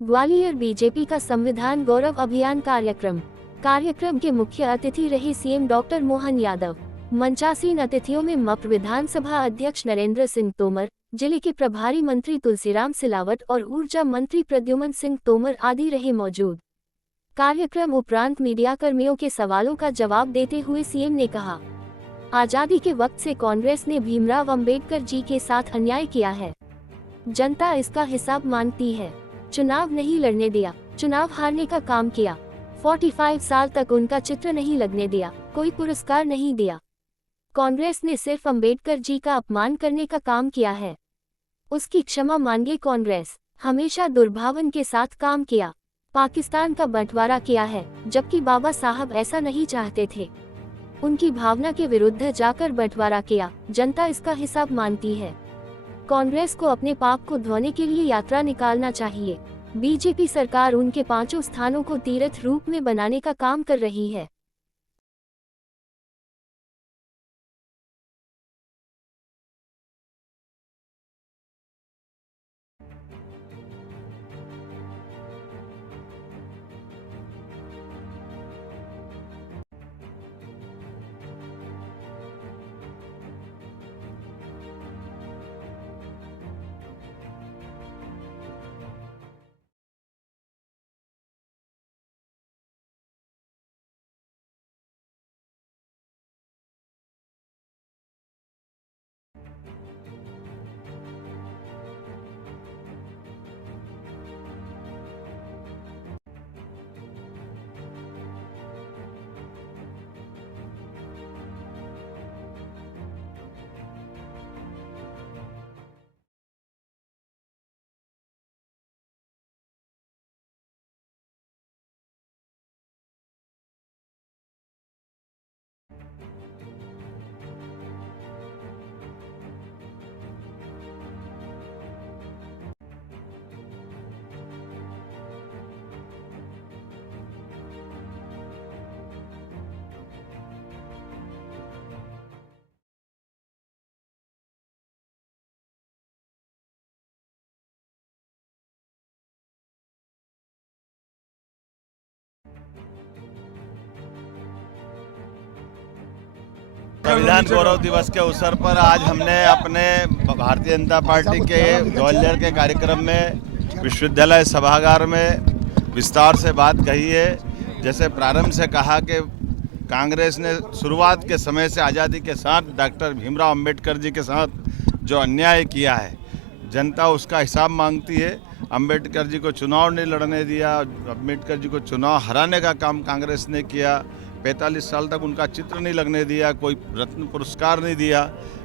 Gwalior BJP का संविधान गौरव अभियान कार्यक्रम के मुख्य अतिथि रहे सीएम डॉक्टर मोहन यादव। मंचासीन अतिथियों में मप्र विधानसभा अध्यक्ष नरेंद्र सिंह तोमर, जिले के प्रभारी मंत्री तुलसीराम सिलावट और ऊर्जा मंत्री प्रद्युमन सिंह तोमर आदि रहे मौजूद। कार्यक्रम उपरांत मीडिया कर्मियों के सवालों का जवाब देते हुए सीएम ने कहा, आजादी के वक्त से कांग्रेस ने भीमराव अंबेडकर जी के साथ अन्याय किया है। जनता इसका हिसाब मांगती है। चुनाव नहीं लड़ने दिया, चुनाव हारने का काम किया। 45 साल तक उनका चित्र नहीं लगने दिया, कोई पुरस्कार नहीं दिया। कांग्रेस ने सिर्फ अंबेडकर जी का अपमान करने का काम किया है। उसकी क्षमा मांगे। कांग्रेस हमेशा दुर्भावन के साथ काम किया, पाकिस्तान का बंटवारा किया है, जबकि बाबा साहब ऐसा नहीं चाहते थे। उनकी भावना के विरुद्ध जाकर बंटवारा किया। जनता इसका हिसाब मानती है। कांग्रेस को अपने पाप को धोने के लिए यात्रा निकालना चाहिए। बीजेपी सरकार उनके 5 स्थानों को तीर्थ रूप में बनाने का काम कर रही है। संविधान गौरव दिवस के अवसर पर आज हमने अपने भारतीय जनता पार्टी के ग्वालियर के कार्यक्रम में विश्वविद्यालय सभागार में विस्तार से बात कही है। जैसे प्रारंभ से कहा कि कांग्रेस ने शुरुआत के समय से आज़ादी के साथ डॉक्टर भीमराव अंबेडकर जी के साथ जो अन्याय किया है, जनता उसका हिसाब मांगती है। अंबेडकर जी को चुनाव नहीं लड़ने दिया, अंबेडकर जी को चुनाव हराने का काम कांग्रेस ने किया। 45 साल तक उनका चित्र नहीं लगने दिया, कोई रत्न पुरस्कार नहीं दिया।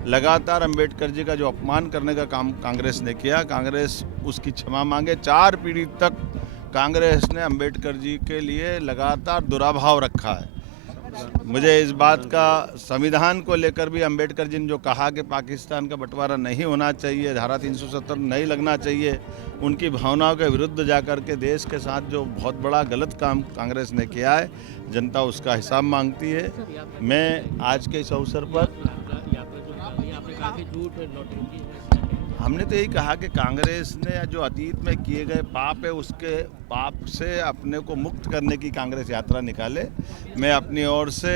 लगातार अंबेडकर जी का जो अपमान करने का काम कांग्रेस ने किया, कांग्रेस उसकी क्षमा मांगे। 4 पीढ़ी तक कांग्रेस ने अंबेडकर जी के लिए लगातार दुराभाव रखा है। मुझे इस बात का संविधान को लेकर भी अंबेडकर जी ने जो कहा कि पाकिस्तान का बंटवारा नहीं होना चाहिए, धारा 370 नहीं लगना चाहिए, उनकी भावनाओं के विरुद्ध जाकर के देश के साथ जो बहुत बड़ा गलत काम कांग्रेस ने किया है, जनता उसका हिसाब मांगती है। मैं आज के इस अवसर पर हमने तो यही कहा कि कांग्रेस ने जो अतीत में किए गए पाप है, उसके पाप से अपने को मुक्त करने की कांग्रेस यात्रा निकाले। मैं अपनी ओर से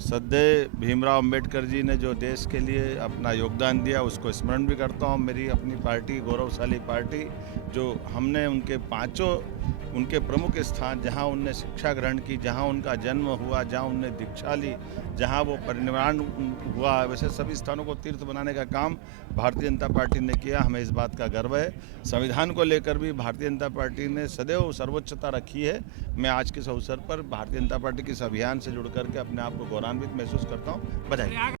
श्रद्धेय भीमराव अंबेडकर जी ने जो देश के लिए अपना योगदान दिया, उसको स्मरण भी करता हूँ। मेरी अपनी पार्टी गौरवशाली पार्टी, जो हमने उनके प्रमुख स्थान जहाँ उनने शिक्षा ग्रहण की, जहाँ उनका जन्म हुआ, जहाँ उनने दीक्षा ली, जहाँ वो परिनिर्वाण हुआ, वैसे सभी स्थानों को तीर्थ बनाने का काम भारतीय जनता पार्टी ने किया। हमें इस बात का गर्व है। संविधान को लेकर भी भारतीय जनता पार्टी ने सदैव सर्वोच्चता रखी है। मैं आज के इस अवसर पर भारतीय जनता पार्टी के इस अभियान से जुड़ करके अपने आप को गौरवान्वित महसूस करता हूँ। बधाई।